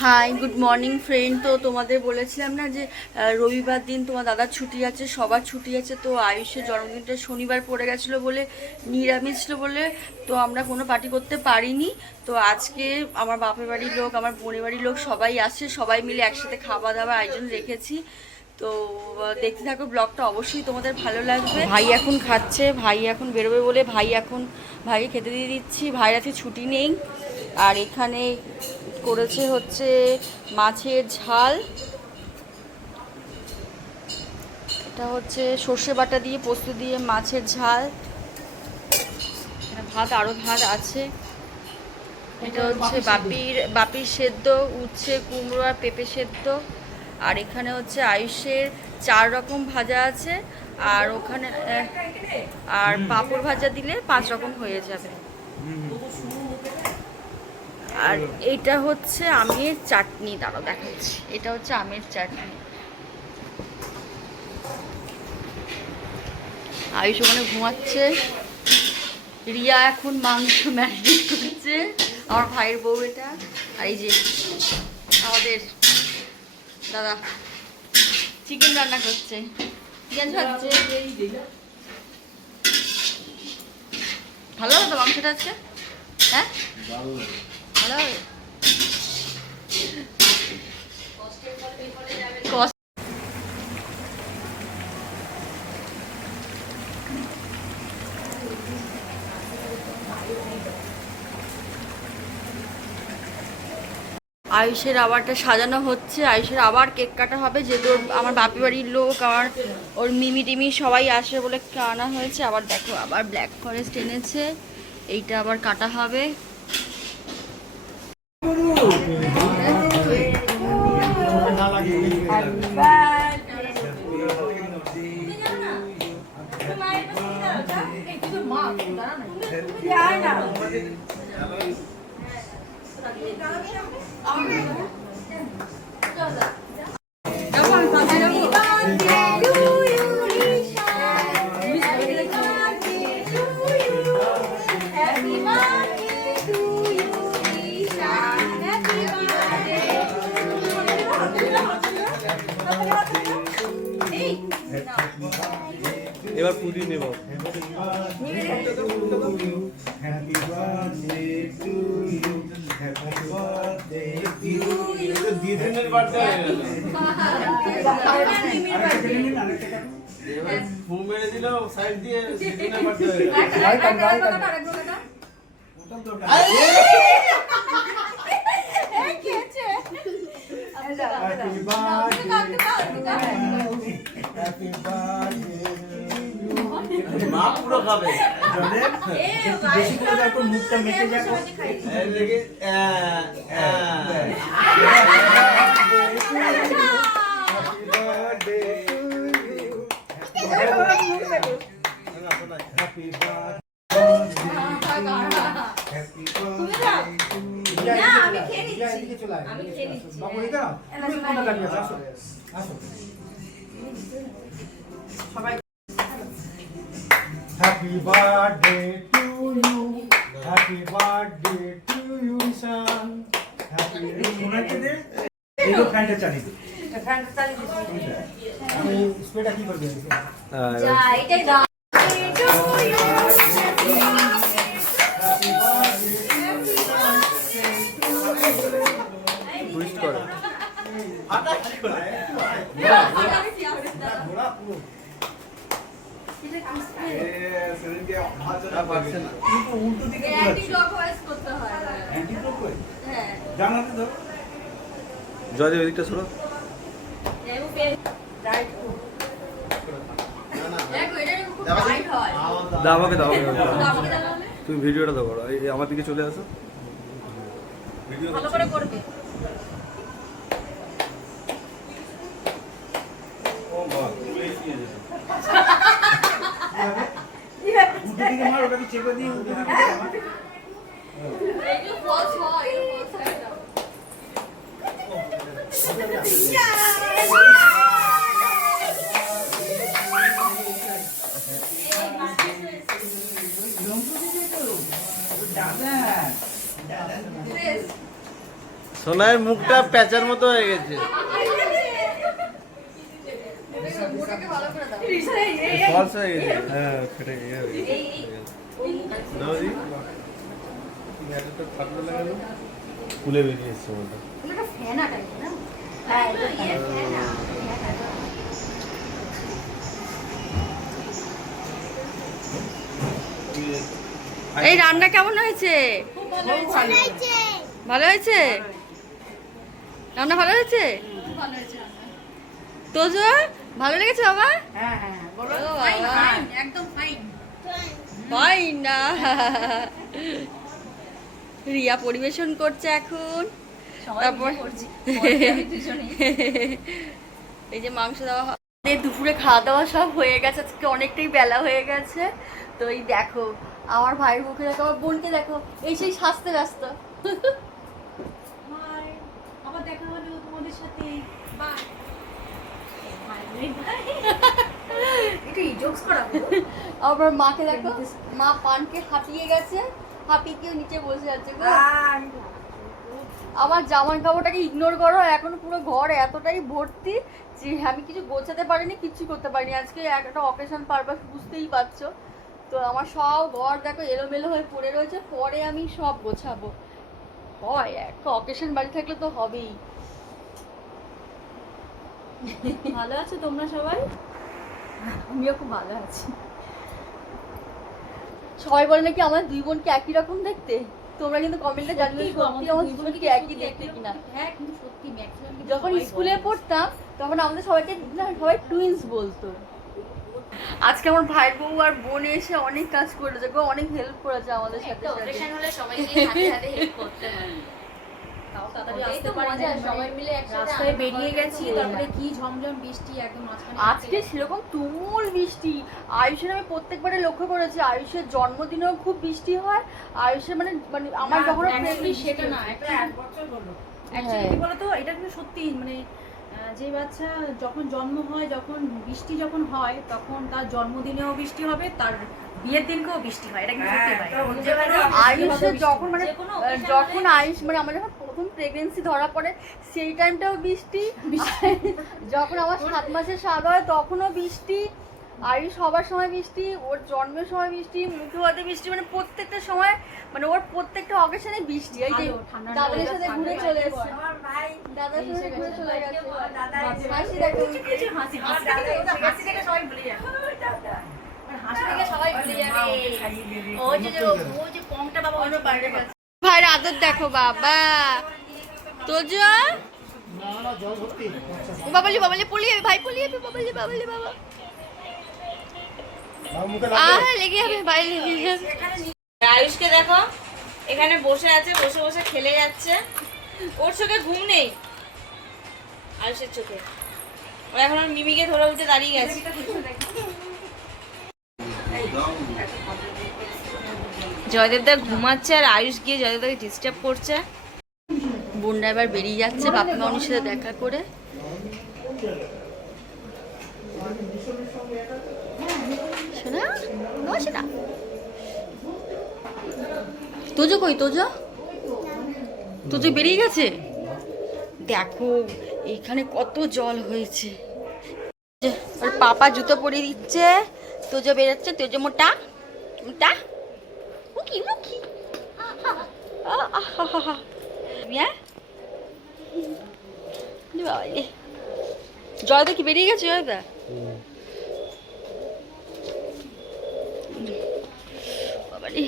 Hi good morning friend. তো তোমাদের বলেছিলাম না যে রবিবার দিন তোমার দাদার ছুটি আছে, সবার ছুটি আছে। তো আয়ুষের জন্মদিনটা শনিবার পড়ে গেছিলো বলে, নিরামিষ ছিল বলে, তো আমরা কোনো পার্টি করতে পারিনি। তো আজকে আমার বাপের বাড়ির লোক, আমার বোনের বাড়ির লোক সবাই আসছে, সবাই মিলে একসাথে খাওয়া দাওয়ার আয়োজন রেখেছি। তো দেখতে থাকো ব্লগটা, অবশ্যই তোমাদের ভালো লাগবে। ভাই এখন খাচ্ছে, ভাই এখন বেরোবে বলে ভাইকে খেতে দিয়ে দিচ্ছি। ভাইয়ের আজকে ছুটি নেই। আর এখানে করেছে হচ্ছে মাছের ঝাল, এটা হচ্ছে সর্ষে বাটা দিয়ে পোস্ত দিয়ে মাছের ঝাল। ভাত, আরও ভাত আছে। এটা হচ্ছে বাপির সেদ্ধ, উচ্ছে কুমড়ো আর পেঁপে সেদ্ধ। আর এখানে হচ্ছে আয়ুষের 4 রকম ভাজা আছে। আর ওখানে আর পাঁপড় ভাজা দিলে 5 রকম হয়ে যাবে। আর এটা হচ্ছে আমের চাটনি, দাঁড়াও দেখাচ্ছি। এটা হচ্ছে আমের চাটনি। আয়ুষ ওখানে ঘুমাচ্ছে, রিয়া এখন মাংস ম্যারিনেট করেছে, আমার ভাইয়ের বউ এটা। আর এই যে আমাদের দাদা চিকেন রান্না করছে, চিকেন খাচ্ছে। ভালো হবে তো মাংসটা আছে? হ্যাঁ ভালো হবে। আয়ুষের আবারটা সাজানো হচ্ছে, আয়ুষের আবার কেক কাটা হবে, যেহেতু আমার বাপি বাড়ির লোক, ওর মিমি টিমি সবাই আসে বলে আনা হয়েছে। আবার দেখো, আবার ব্ল্যাক ফরেস্ট এনেছে, এইটা আবার কাটা হবে। এবার পুরি নেব। সাইড দিয়ে মা পুরো খাবে, বেশি করে দেখো মুখটা মেখে যাবে। Happy birthday to you, happy birthday to you, son. Happy birthday. এলো ফ্যানটা চালিয়ে দে। ফ্যানটা চালিয়ে দে। আমি স্প্রেটা কি করব? যা এটাই দাও। To you. টুইস্ট করো। আটা কি করে? জয়দেব এদিকটা ছোড়ো, আমাকে দাও, তুমি ভিডিওটা দাও, আমার দিকে চলে আসো। ভিডিও ভালো করে করবে। ও মা তুমি এই কি আছে? উঠে দিকে মার, ওটাকে চেপে দিয়ে উঠে দিকে মার। এই যে ফলস হয়, এই ফলস হয় দাও। দাদা সোনার মুখটা প্যাঁচার মতো হয়ে গেছে। ফলস হয়ে গেছে। হ্যাঁ ফেটে গেছে। দাও দি। এটা থাকলে লাগালো। খুলে বেরিয়ে এসছে ওটা। এটা ফেনা টাইপ না? হ্যাঁ এটা ফেনা। এই রান্না কেমন হয়েছে? ভালো হয়েছে? রান্না ভালো হয়েছে? তোজো ভালো লেগেছে বাবা? হ্যাঁ হ্যাঁ বলো ও বাবা। একদম ফাইন। ফাইন না। রিয়া পরিবেশন করছে এখন। তারপর এই যে মাংস দেওয়া হয়। দুপুরে খাওয়া দাওয়া সব হয়ে গেছে, আজকে অনেকটাই বেলা হয়ে গেছে। তো এই দেখো আমার ভাইয়ের মুখে দেখো, আমার বোনকে দেখো, এই সেই সাজতে ব্যস্ত। হাই আবার দেখা হলো তোমাদের সাথে। বাই। এটা জোকস করা হলো। আবার মাকে দেখো, মা পানকে হাঁপিয়ে গেছে, হাঁপিয়ে গিয়ে নিচে বসে আছে গো। আমার জামার কাপড়টাকে ইগনোর করো, এখন পুরো ঘর এতটাই ভর্তি যে আমি কিছু গোছাতে পারিনি, কিছু করতে পারিনি। আজকে একটা অকেশন পারপাস, বুঝতেই পারছো। তো আমার সব ঘর দেখো এলোমেলো হয়ে পড়ে রয়েছে, পরে আমি সব গোছাবো। হয় একটা অকেশন বাড়ি থাকলে তো হবেই। ভালো আছো তোমরা সবাই? আমিও খুব ভালো আছি। সবাই বলে নাকি আমার দুই বোনকে একই রকম দেখতে। তোমরা কিন্তু কমেন্টে জানিও সত্যি আমার দুই বোনকে একই দেখতে কিনা। হ্যাঁ কিন্তু সত্যি ম্যাক্সিমাম যখন স্কুলে পড়তাম তখন আমাদের সবাইকে না সবাই টুইন্স বলতো। আজকে আমার ভাই বউ আর বোন এসে অনেক কাজ করেছে গো, অনেক হেল্প করেছে আমাদের সাথে। অপারেশন হলে সবাইকে হাতে হাতে হেল্প করতে হয়। তাও তাড়াতাড়ি আসতে পারি না, সবাই মিলে একসাথে রাস্তায় বেরিয়ে গেছি, তারপরে কি ঝমঝম বৃষ্টি একদম মাঝখানে। আজকে সেরকম তুমুল বৃষ্টি। আয়ুষের আমি প্রত্যেকবারে লক্ষ্য করেছি, আয়ুষের জন্মদিনেও খুব বৃষ্টি হয়। আয়ুষের মানে মানে আমার যখন সেটা না, একটা 1 বছর হলো অ্যাকচুয়ালি কি বলতো, এটা কিন্তু সত্যি মানে যে বাচ্চা যখন জন্ম হয়, যখন বৃষ্টি যখন হয়, তখন তার জন্মদিনেও বৃষ্টি হবে, তার বিয়ের দিনকেও বৃষ্টি হয়। এটা কিন্তু সত্যি ভাই। আয়ুষের যখন মানে যখন আয়ুষ মানে আমার যখন প্রথম প্রেগনেন্সি ধরা পড়ে সেই টাইমটাও বৃষ্টি, যখন আমার 7 মাসের স্বাদ হয় তখনও বৃষ্টি, আয়ুষ হবার সময় বৃষ্টি, ওর জন্মের সময় বৃষ্টি, মুখে হাতে বৃষ্টি, মানে প্রত্যেকটা সময় মানে ওর প্রত্যেকটা অকেশনে বৃষ্টি। এই যে দাদার সাথে ঘুরে চলে এসেছে, দাদার সাথে ঘুরে চলে গেছে। হাসি দেখো, হাসি দেখে সবাই ভুলে যাবে। হাসি দেখে সবাই ভুলে যাবে। ওই যে পংটা বাবা ওর বাইরে গেছে। ভাইয়ের আদর দেখো বাবা। তোজো বাবালি বাবালি পলিয়ে যাবে, ভাই পলিয়ে যাবে, বাবালি বাবালি বাবা। লেগে যাবে ভাই, লেগে যাবে। আয়ুষকে দেখো এখানে বসে আছে, বসে বসে খেলে যাচ্ছে। ওর চোখে ঘুম নেই, আয়ুষের চোখে। ও এখন ওর মিমিকে ধরে উঠে দাঁড়িয়ে গেছে। জয়দেবদা ঘুমাচ্ছে আর আয়ুষ গিয়ে জয়দেবদাকে ডিস্টার্ব করছে। বোনরা এবার বেরিয়ে যাচ্ছে বাপি মাউনির সাথে দেখা করে। শোনা শোনা তোজো কই? তোজো তোজো বেরিয়ে গেছে। দেখো এখানে কত জল হয়েছে। ওর পাপা জুতো পরিয়ে দিচ্ছে, তোজো বেরোচ্ছে। তোজো মোটা মোটা মুখি মুখি। জয়দা কি বেরিয়ে গেছে? জয়দা বাবারে,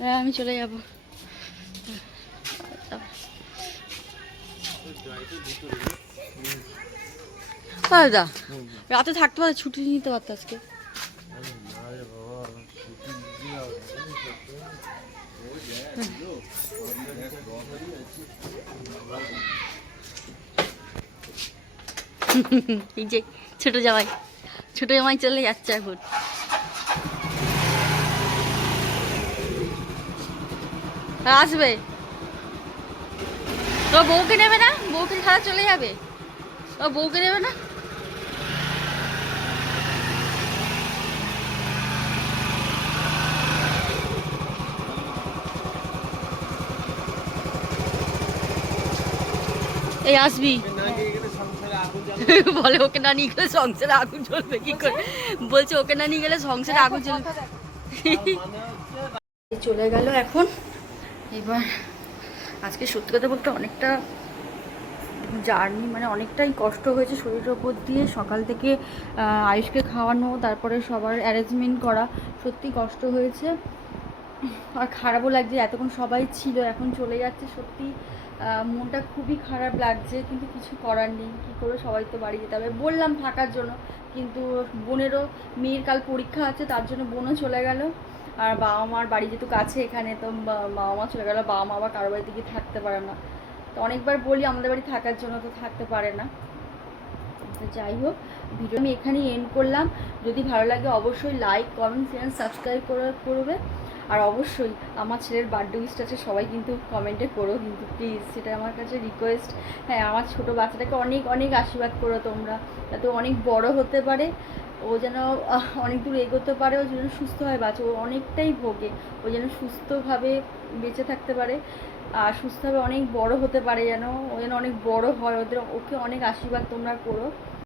হ্যাঁ আমি চলে যাবো। দা রাতে থাকতে পারো, ছুটি নিতে পারতো আজকে। এই যে ছোট জামাই চলে যাচ্ছে এখন। আসবে তো বউকে নেবে না? বউকে ছাড়া চলে যাবে? ও বউকে নেবে না? এই আসবি না গিয়ে গেলে সংসারে আগুন জ্বালাবে। বলে ওকে না নিয়ে গেলে সংসারে আগুন জ্বলবে কি করে, বলছে ওকে না নিয়ে গেলে সংসারে আগুন জ্বলবে। চলে গেল এখন। এবার আজকে সত্যি কথা বলতে অনেকটা জার্নি, মানে অনেকটাই কষ্ট হয়েছে শরীরের ওপর দিয়ে। সকাল থেকে আয়ুষকে খাওয়ানো, তারপরে সবার অ্যারেঞ্জমেন্ট করা, সত্যি কষ্ট হয়েছে। আর খারাপও লাগছে, এতক্ষণ সবাই ছিল, এখন চলে যাচ্ছে, সত্যি মনটা খুবই খারাপ লাগছে। কিন্তু কিছু করার নেই, কী করে, সবাই তো বাড়ি যেতে হবে। বললাম থাকার জন্য, কিন্তু বোনেরও মেয়ের কাল পরীক্ষা আছে, তার জন্য বোনও চলে গেল। আর বাবা মার বাড়ি যেহেতু কাছে এখানে, তো বাবা মা চলে গেল। বাবা মা আবার কারো বাড়িতে গিয়ে থাকতে পারে না, তো অনেকবার বলি আমাদের বাড়ি থাকার জন্য, তো থাকতে পারে না। তো যাই হোক, ভিডিও আমি এখানেই এন্ড করলাম। যদি ভালো লাগে অবশ্যই লাইক, কমেন্ট, শেয়ার, সাবস্ক্রাইব করবে। আর অবশ্যই আমার ছেলের বার্থডে উইশ আছে, সবাই কিন্তু কমেন্টে করো কিন্তু প্লিজ, সেটা আমার কাছে রিকোয়েস্ট। হ্যাঁ, আমার ছোটো বাচ্চাটাকে অনেক অনেক আশীর্বাদ করো তোমরা, যাতে অনেক বড় হতে পারে, ও যেন অনেক দূর এগোতে পারে, ও যেন সুস্থ হয়। বাচ্চা ও অনেকটাই ভোগে, ও যেন সুস্থভাবে বেঁচে থাকতে পারে আর সুস্থভাবে অনেক বড় হতে পারে, যেন ও যেন অনেক বড় হয়। ওকে অনেক আশীর্বাদ তোমরা করো।